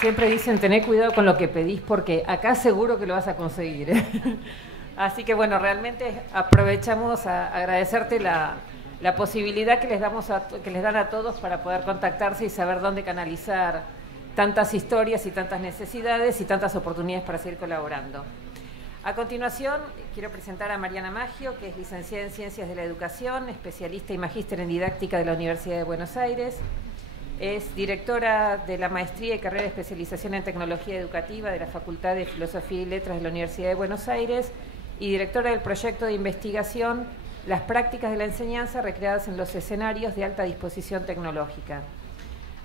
Siempre dicen, tené cuidado con lo que pedís porque acá seguro que lo vas a conseguir. Así que bueno, realmente aprovechamos a agradecerte la posibilidad que les damos que les dan a todos para poder contactarse y saber dónde canalizar tantas historias y tantas necesidades y tantas oportunidades para seguir colaborando. A continuación, quiero presentar a Mariana Maggio, que es licenciada en Ciencias de la Educación, especialista y magíster en Didáctica de la Universidad de Buenos Aires. Es directora de la Maestría y Carrera de Especialización en Tecnología Educativa de la Facultad de Filosofía y Letras de la Universidad de Buenos Aires y directora del proyecto de investigación Las prácticas de la enseñanza recreadas en los escenarios de alta disposición tecnológica.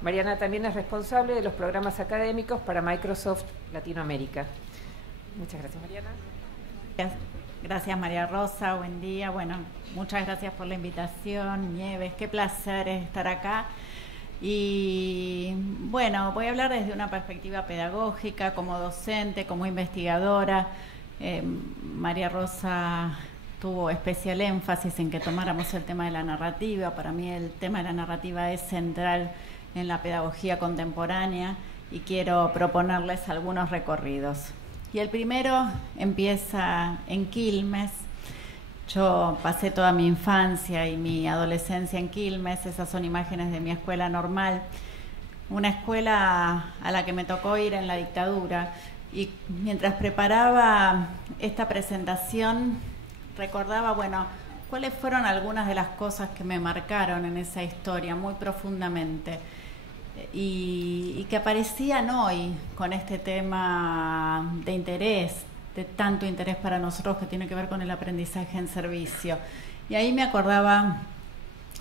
Mariana también es responsable de los programas académicos para Microsoft Latinoamérica. Muchas gracias, Mariana. Gracias, María Rosa. Buen día. Bueno, muchas gracias por la invitación. Nieves, qué placer estar acá. Y bueno, voy a hablar desde una perspectiva pedagógica, como docente, como investigadora. María Rosa tuvo especial énfasis en que tomáramos el tema de la narrativa. Para mí el tema de la narrativa es central en la pedagogía contemporánea y quiero proponerles algunos recorridos. Y el primero empieza en Quilmes. Yo pasé toda mi infancia y mi adolescencia en Quilmes. Esas son imágenes de mi escuela normal, una escuela a la que me tocó ir en la dictadura. Y mientras preparaba esta presentación, recordaba, bueno, cuáles fueron algunas de las cosas que me marcaron en esa historia muy profundamente y que aparecían hoy con este tema de interés, de tanto interés para nosotros, que tiene que ver con el aprendizaje en servicio. Y ahí me acordaba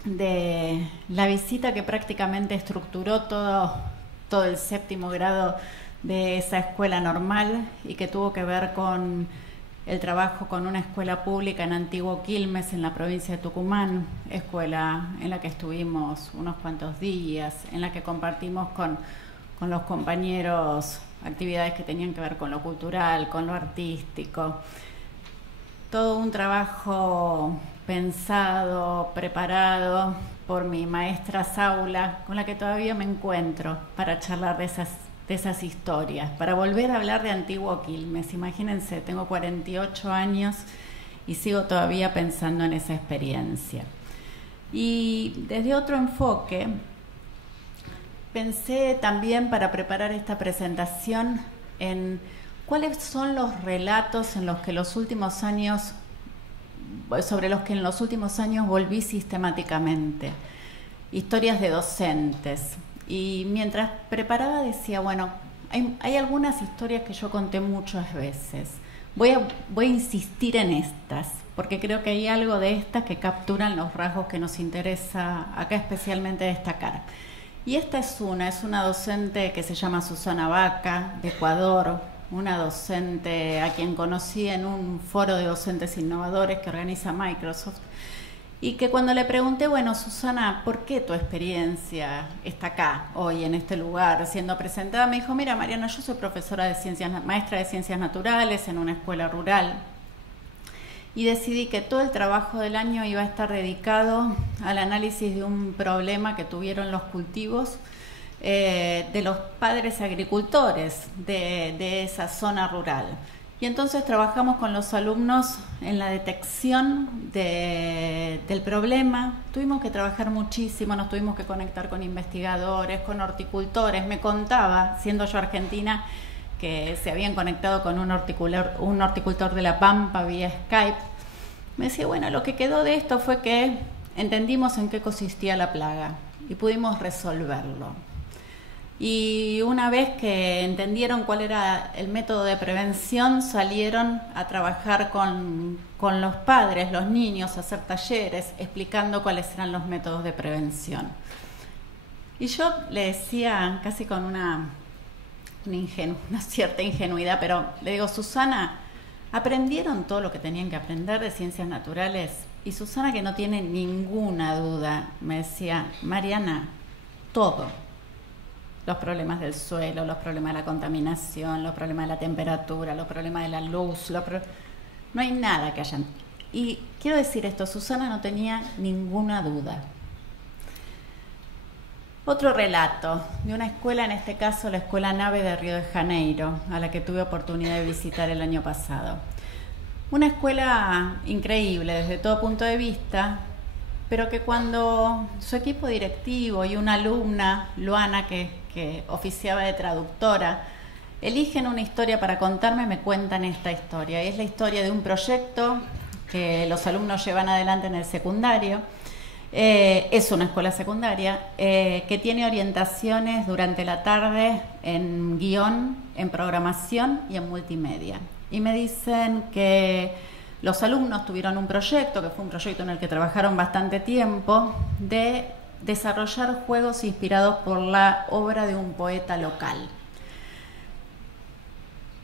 de la visita que prácticamente estructuró todo el séptimo grado de esa escuela normal y que tuvo que ver con el trabajo con una escuela pública en Antiguo Quilmes, en la provincia de Tucumán, escuela en la que estuvimos unos cuantos días, en la que compartimos con los compañeros actividades que tenían que ver con lo cultural, con lo artístico. Todo un trabajo pensado, preparado por mi maestra Saula, con la que todavía me encuentro para charlar de esas historias, para volver a hablar de Antiguo Quilmes. Imagínense, tengo 48 años y sigo todavía pensando en esa experiencia. Y desde otro enfoque, pensé también para preparar esta presentación en cuáles son los relatos en los que sobre los que en los últimos años volví sistemáticamente, historias de docentes. Y mientras preparaba decía, bueno, hay algunas historias que yo conté muchas veces. Voy a insistir en estas, porque creo que hay algo de estas que capturan los rasgos que nos interesa acá especialmente destacar. Y esta es una docente que se llama Susana Vaca, de Ecuador, una docente a quien conocí en un foro de docentes innovadores que organiza Microsoft, y que cuando le pregunté, bueno, Susana, ¿por qué tu experiencia está acá hoy en este lugar siendo presentada? Me dijo, mira, Mariana, yo soy profesora maestra de ciencias naturales en una escuela rural y decidí que todo el trabajo del año iba a estar dedicado al análisis de un problema que tuvieron los cultivos de los padres agricultores de esa zona rural. Y entonces trabajamos con los alumnos en la detección del problema. Tuvimos que trabajar muchísimo, nos tuvimos que conectar con investigadores, con horticultores. Me contaba, siendo yo argentina, que se habían conectado con un horticultor de La Pampa vía Skype. Me decía, bueno, lo que quedó de esto fue que entendimos en qué consistía la plaga y pudimos resolverlo. Y una vez que entendieron cuál era el método de prevención, salieron a trabajar con los padres, los niños, a hacer talleres explicando cuáles eran los métodos de prevención. Y yo le decía, casi con una cierta ingenuidad, pero le digo, Susana, ¿aprendieron todo lo que tenían que aprender de ciencias naturales? Y Susana, que no tiene ninguna duda, me decía, Mariana, todo. Los problemas del suelo, los problemas de la contaminación, los problemas de la temperatura, los problemas de la luz, no hay nada que hayan. Y quiero decir esto, Susana no tenía ninguna duda. Otro relato de una escuela, en este caso la Escuela Nave de Río de Janeiro, a la que tuve oportunidad de visitar el año pasado. Una escuela increíble desde todo punto de vista, pero que cuando su equipo directivo y una alumna, Luana, que oficiaba de traductora, eligen una historia para contarme, me cuentan esta historia. Y es la historia de un proyecto que los alumnos llevan adelante en el secundario. Es una escuela secundaria que tiene orientaciones durante la tarde en guión, en programación y en multimedia. Y me dicen que los alumnos tuvieron un proyecto, que fue un proyecto en el que trabajaron bastante tiempo, de desarrollar juegos inspirados por la obra de un poeta local.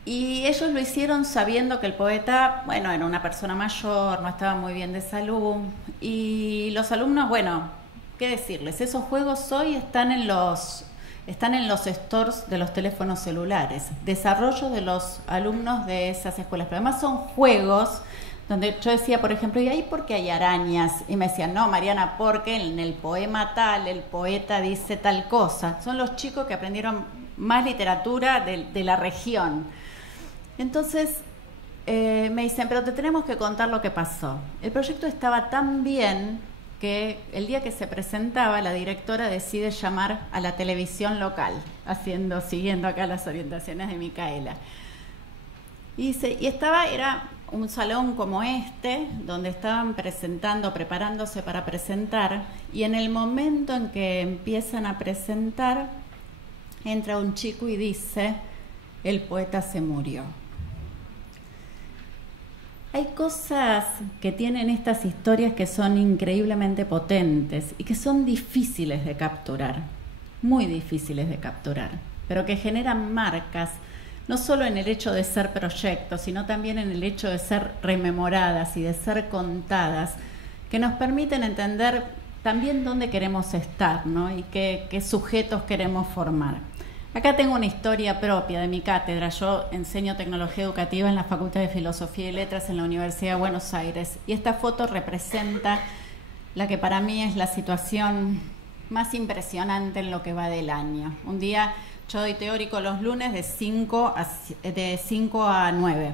Y ellos lo hicieron sabiendo que el poeta, bueno, era una persona mayor, no estaba muy bien de salud. Y los alumnos, bueno, ¿qué decirles? Esos juegos hoy están en los stores de los teléfonos celulares. Desarrollo de los alumnos de esas escuelas. Pero además son juegos donde yo decía, por ejemplo, ¿y ahí por qué hay arañas? Y me decían, no, Mariana, porque en el poema tal, el poeta dice tal cosa. Son los chicos que aprendieron más literatura de la región. Entonces me dicen, pero te tenemos que contar lo que pasó. El proyecto estaba tan bien que el día que se presentaba, la directora decide llamar a la televisión local, siguiendo acá las orientaciones de Micaela. Y era un salón como este, donde estaban preparándose para presentar, y en el momento en que empiezan a presentar, entra un chico y dice, el poeta se murió. Hay cosas que tienen estas historias que son increíblemente potentes y que son difíciles de capturar, muy difíciles de capturar, pero que generan marcas, no solo en el hecho de ser proyectos, sino también en el hecho de ser rememoradas y de ser contadas, que nos permiten entender también dónde queremos estar, ¿no? Y qué sujetos queremos formar. Acá tengo una historia propia de mi cátedra. Yo enseño tecnología educativa en la Facultad de Filosofía y Letras en la Universidad de Buenos Aires. Y esta foto representa la que para mí es la situación más impresionante en lo que va del año. Un día, yo doy teórico los lunes de 5 a 9.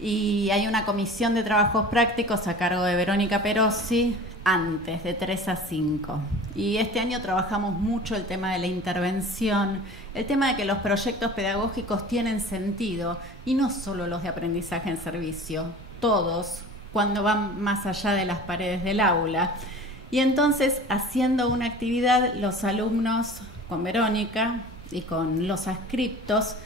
Y hay una comisión de trabajos prácticos a cargo de Verónica Perossi, antes, de 3 a 5. Y este año trabajamos mucho el tema de la intervención, el tema de que los proyectos pedagógicos tienen sentido, y no solo los de aprendizaje en servicio, todos, cuando van más allá de las paredes del aula. Y entonces, haciendo una actividad, los alumnos, con Verónica y con los adscriptos,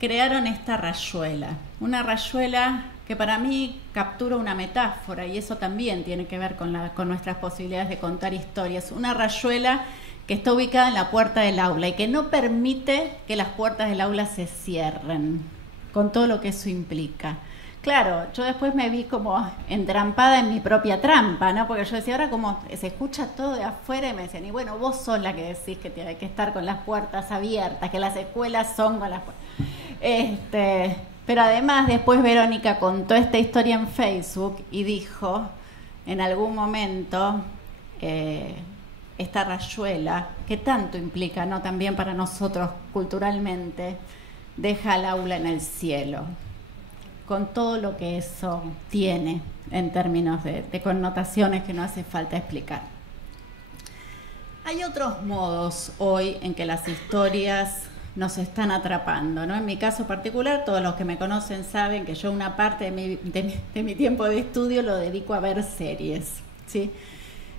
crearon esta rayuela. Una rayuela que para mí captura una metáfora, y eso también tiene que ver con nuestras posibilidades de contar historias. Una rayuela que está ubicada en la puerta del aula y que no permite que las puertas del aula se cierren, con todo lo que eso implica. Claro, yo después me vi como entrampada en mi propia trampa, ¿no? Porque yo decía, ahora como se escucha todo de afuera, y me decían, y bueno, vos sos la que decís que tiene que estar con las puertas abiertas, que las escuelas son con las puertas. Pero además después Verónica contó esta historia en Facebook y dijo, en algún momento, esta rayuela, que tanto implica, ¿no? También para nosotros culturalmente, deja el aula en el cielo, con todo lo que eso tiene en términos de connotaciones que no hace falta explicar. Hay otros modos hoy en que las historias nos están atrapando, ¿no? En mi caso particular, todos los que me conocen saben que yo una parte de mi tiempo de estudio lo dedico a ver series, ¿sí?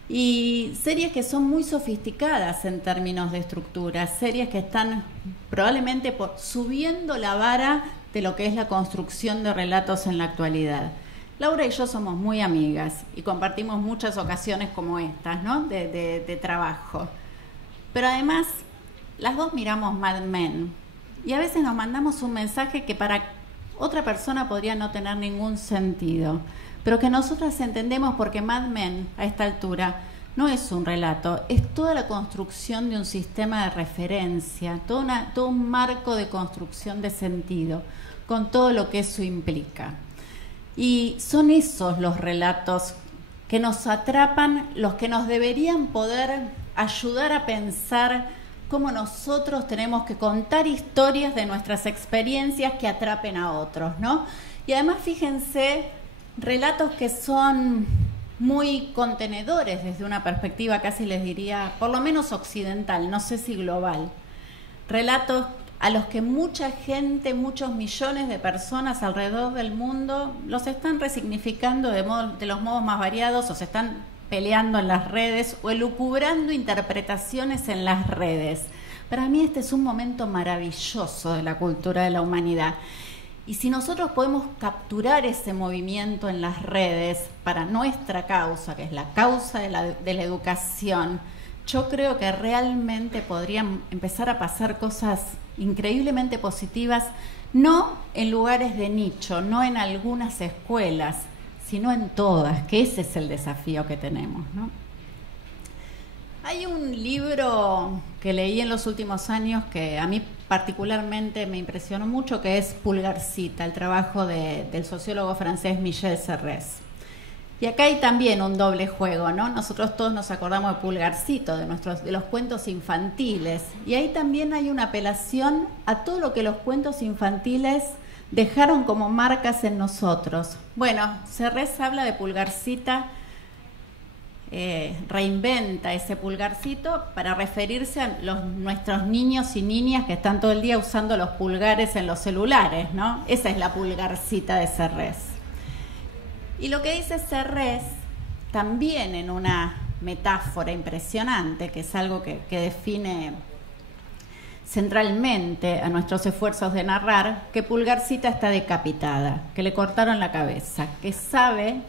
Y series que son muy sofisticadas en términos de estructura, series que están probablemente subiendo la vara de lo que es la construcción de relatos en la actualidad. Laura y yo somos muy amigas y compartimos muchas ocasiones como estas, ¿no? de trabajo. Pero además, las dos miramos Mad Men y a veces nos mandamos un mensaje que para otra persona podría no tener ningún sentido, pero que nosotras entendemos porque Mad Men, a esta altura, no es un relato, es toda la construcción de un sistema de referencia, todo un marco de construcción de sentido, con todo lo que eso implica. Y son esos los relatos que nos atrapan, los que nos deberían poder ayudar a pensar cómo nosotros tenemos que contar historias de nuestras experiencias que atrapen a otros, ¿no? Y además, fíjense, relatos que son muy contenedores desde una perspectiva, casi les diría, por lo menos occidental, no sé si global. Relatos a los que mucha gente, muchos millones de personas alrededor del mundo los están resignificando de los modos más variados, o se están peleando en las redes o elucubrando interpretaciones en las redes. Para mí este es un momento maravilloso de la cultura de la humanidad. Y si nosotros podemos capturar ese movimiento en las redes para nuestra causa, que es la causa de la educación, yo creo que realmente podrían empezar a pasar cosas increíblemente positivas, no en lugares de nicho, no en algunas escuelas, sino en todas, que ese es el desafío que tenemos, ¿no? Hay un libro que leí en los últimos años que a mí particularmente me impresionó mucho, que es Pulgarcita, el trabajo del sociólogo francés Michel Serres. Y acá hay también un doble juego, ¿no? Nosotros todos nos acordamos de Pulgarcito, de los cuentos infantiles, y ahí también hay una apelación a todo lo que los cuentos infantiles dejaron como marcas en nosotros. Bueno, Serres habla de Pulgarcita, reinventa ese pulgarcito para referirse a nuestros niños y niñas que están todo el día usando los pulgares en los celulares, ¿no? Esa es la Pulgarcita de Serres. Y lo que dice Serres, también en una metáfora impresionante, que es algo que define centralmente a nuestros esfuerzos de narrar, que Pulgarcita está decapitada, que le cortaron la cabeza, que sabe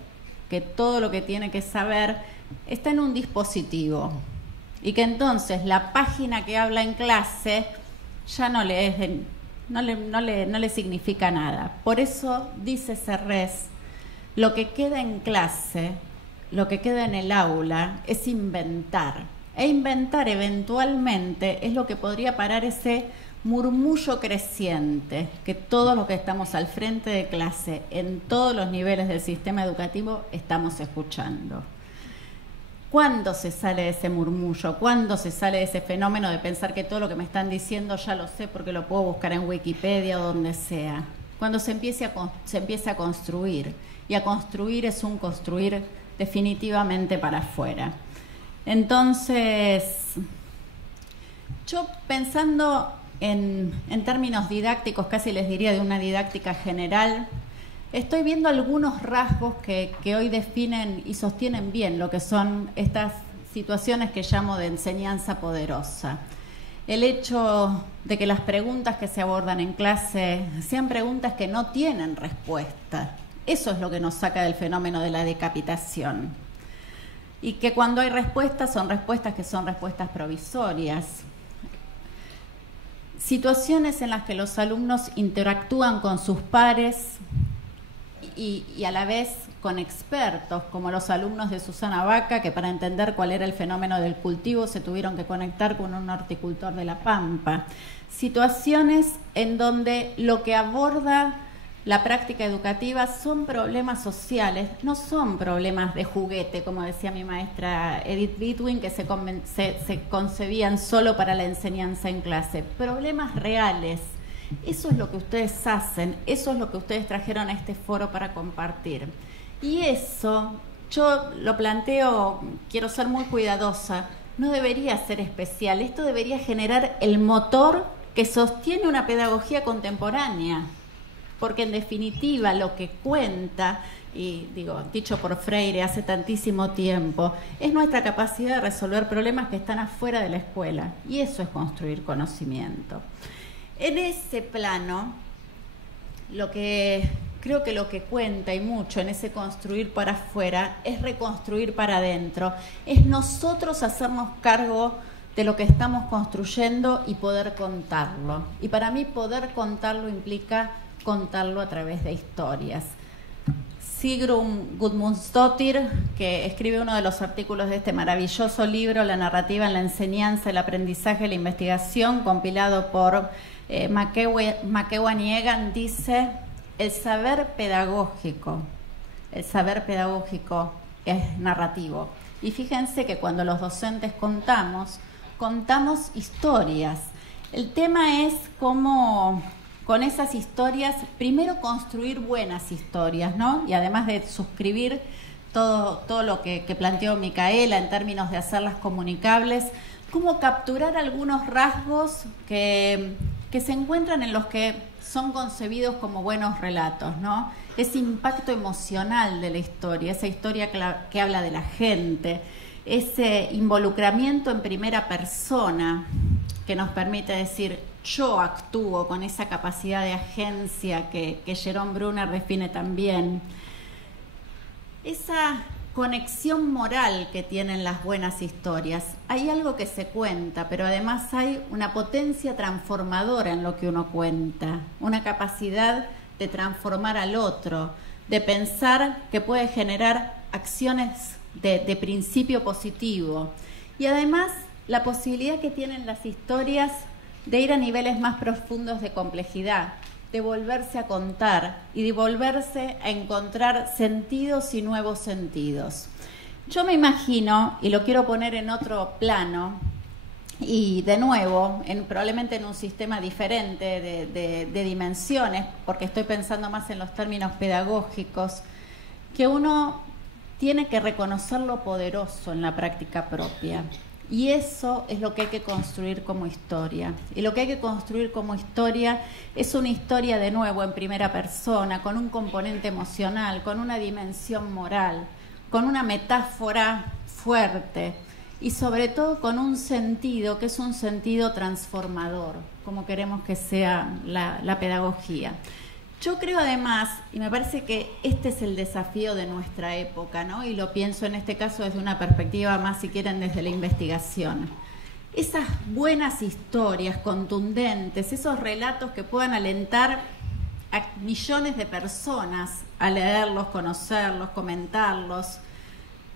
que todo lo que tiene que saber está en un dispositivo y que entonces la página que habla en clase ya no le significa nada. Por eso dice Serres, lo que queda en clase, lo que queda en el aula es inventar, e inventar eventualmente es lo que podría parar ese murmullo creciente que todos los que estamos al frente de clase en todos los niveles del sistema educativo estamos escuchando. ¿Cuándo se sale de ese murmullo? ¿Cuándo se sale de ese fenómeno de pensar que todo lo que me están diciendo ya lo sé porque lo puedo buscar en Wikipedia o donde sea? Cuando se empieza a construir, y a construir es un construir definitivamente para afuera. Entonces, yo pensando en términos didácticos, casi les diría de una didáctica general, estoy viendo algunos rasgos que hoy definen y sostienen bien lo que son estas situaciones que llamo de enseñanza poderosa. El hecho de que las preguntas que se abordan en clase sean preguntas que no tienen respuesta. Eso es lo que nos saca del fenómeno de la decapitación. Y que cuando hay respuestas, son respuestas que son respuestas provisorias. Situaciones en las que los alumnos interactúan con sus pares y a la vez con expertos, como los alumnos de Susana Baca, que para entender cuál era el fenómeno del cultivo se tuvieron que conectar con un horticultor de La Pampa. Situaciones en donde lo que aborda la práctica educativa son problemas sociales, no son problemas de juguete, como decía mi maestra Edith Bitwin, que se concebían solo para la enseñanza en clase. Problemas reales. Eso es lo que ustedes hacen, eso es lo que ustedes trajeron a este foro para compartir. Y eso, yo lo planteo, quiero ser muy cuidadosa, no debería ser especial. Esto debería generar el motor que sostiene una pedagogía contemporánea. Porque en definitiva lo que cuenta, y digo, dicho por Freire hace tantísimo tiempo, es nuestra capacidad de resolver problemas que están afuera de la escuela. Y eso es construir conocimiento. En ese plano, creo que lo que cuenta y mucho en ese construir para afuera es reconstruir para adentro. Es nosotros hacernos cargo de lo que estamos construyendo y poder contarlo. Y para mí poder contarlo implica contarlo a través de historias. Sigrun Gudmundsdóttir, que escribe uno de los artículos de este maravilloso libro, La narrativa en la enseñanza, el aprendizaje y la investigación, compilado por McEwan y Egan, dice: el saber pedagógico es narrativo. Y fíjense que cuando los docentes contamos historias. El tema es cómo con esas historias, primero construir buenas historias, ¿no? Y además de suscribir todo lo que planteó Micaela en términos de hacerlas comunicables, cómo capturar algunos rasgos que se encuentran en los que son concebidos como buenos relatos, ¿no? Ese impacto emocional de la historia, esa historia que habla de la gente, ese involucramiento en primera persona que nos permite decir yo actúo, con esa capacidad de agencia que Jerome Brunner define también. Esa conexión moral que tienen las buenas historias. Hay algo que se cuenta, pero además hay una potencia transformadora en lo que uno cuenta, una capacidad de transformar al otro, de pensar que puede generar acciones de principio positivo. Y además la posibilidad que tienen las historias de ir a niveles más profundos de complejidad, de volverse a contar y de volverse a encontrar sentidos y nuevos sentidos. Yo me imagino, y lo quiero poner en otro plano, y de nuevo, probablemente en un sistema diferente de dimensiones, porque estoy pensando más en los términos pedagógicos, que uno tiene que reconocer lo poderoso en la práctica propia. Y eso es lo que hay que construir como historia. Y lo que hay que construir como historia es una historia, de nuevo, en primera persona, con un componente emocional, con una dimensión moral, con una metáfora fuerte y sobre todo con un sentido que es un sentido transformador, como queremos que sea la pedagogía. Yo creo además, y me parece que este es el desafío de nuestra época, ¿no? Y lo pienso en este caso desde una perspectiva más, si quieren, desde la investigación. Esas buenas historias contundentes, esos relatos que puedan alentar a millones de personas a leerlos, conocerlos, comentarlos,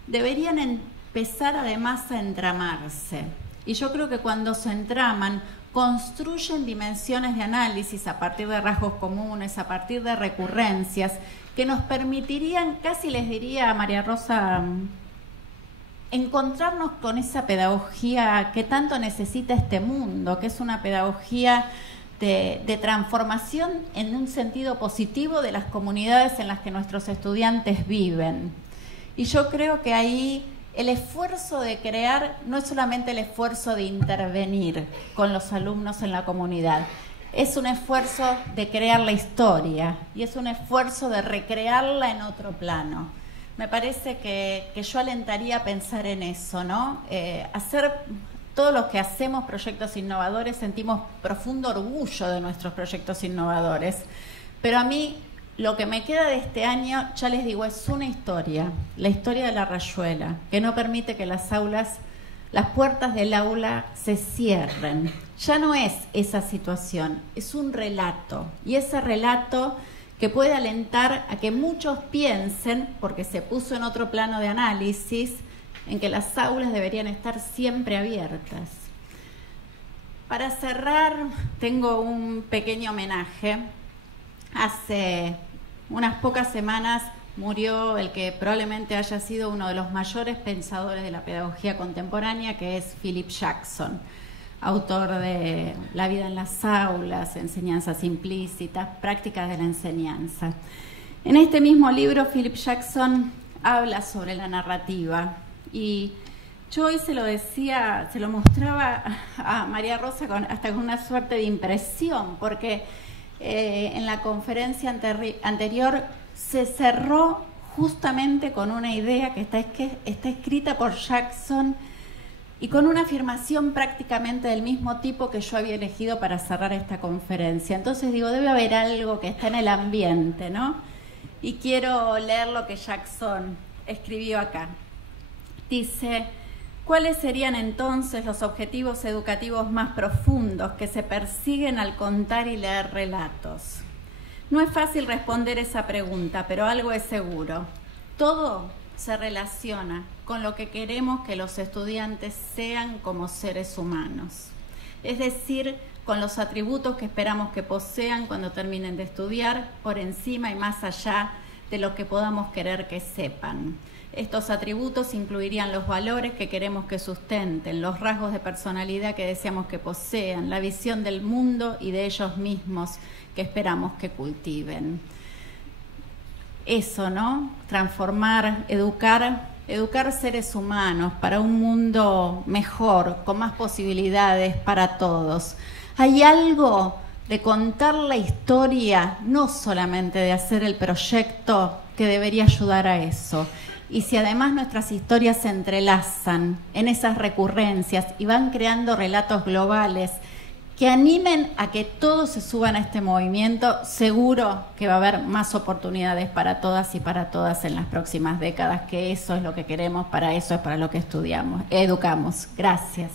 deberían empezar además a entramarse. Y yo creo que cuando se entraman, construyen dimensiones de análisis a partir de rasgos comunes, a partir de recurrencias, que nos permitirían, casi les diría a María Rosa, encontrarnos con esa pedagogía que tanto necesita este mundo, que es una pedagogía de transformación en un sentido positivo de las comunidades en las que nuestros estudiantes viven. Y yo creo que ahí el esfuerzo de crear no es solamente el esfuerzo de intervenir con los alumnos en la comunidad, es un esfuerzo de crear la historia y es un esfuerzo de recrearla en otro plano. Me parece que yo alentaría a pensar en eso, ¿no? Todos los que hacemos proyectos innovadores sentimos profundo orgullo de nuestros proyectos innovadores, pero a mí lo que me queda de este año, ya les digo, es una historia, la historia de la Rayuela, que no permite que las puertas del aula se cierren. Ya no es esa situación, es un relato, y ese relato que puede alentar a que muchos piensen, porque se puso en otro plano de análisis, en que las aulas deberían estar siempre abiertas. Para cerrar, tengo un pequeño homenaje. Hace unas pocas semanas murió el que probablemente haya sido uno de los mayores pensadores de la pedagogía contemporánea, que es Philip Jackson, autor de La vida en las aulas, Enseñanzas implícitas, Prácticas de la enseñanza. En este mismo libro, Philip Jackson habla sobre la narrativa, y yo hoy se lo mostraba a María Rosa hasta con una suerte de impresión, porque en la conferencia anterior se cerró justamente con una idea que está escrita por Jackson y con una afirmación prácticamente del mismo tipo que yo había elegido para cerrar esta conferencia. Entonces digo, debe haber algo que está en el ambiente, ¿no? Y quiero leer lo que Jackson escribió acá. Dice: ¿cuáles serían entonces los objetivos educativos más profundos que se persiguen al contar y leer relatos? No es fácil responder esa pregunta, pero algo es seguro. Todo se relaciona con lo que queremos que los estudiantes sean como seres humanos. Es decir, con los atributos que esperamos que posean cuando terminen de estudiar, por encima y más allá de lo que podamos querer que sepan. Estos atributos incluirían los valores que queremos que sustenten, los rasgos de personalidad que deseamos que posean, la visión del mundo y de ellos mismos que esperamos que cultiven. Eso, ¿no? Transformar, educar seres humanos para un mundo mejor, con más posibilidades para todos. Hay algo de contar la historia, no solamente de hacer el proyecto, que debería ayudar a eso. Y si además nuestras historias se entrelazan en esas recurrencias y van creando relatos globales que animen a que todos se suban a este movimiento, seguro que va a haber más oportunidades para todas y para todas en las próximas décadas, que eso es lo que queremos, para eso es para lo que estudiamos, educamos. Gracias.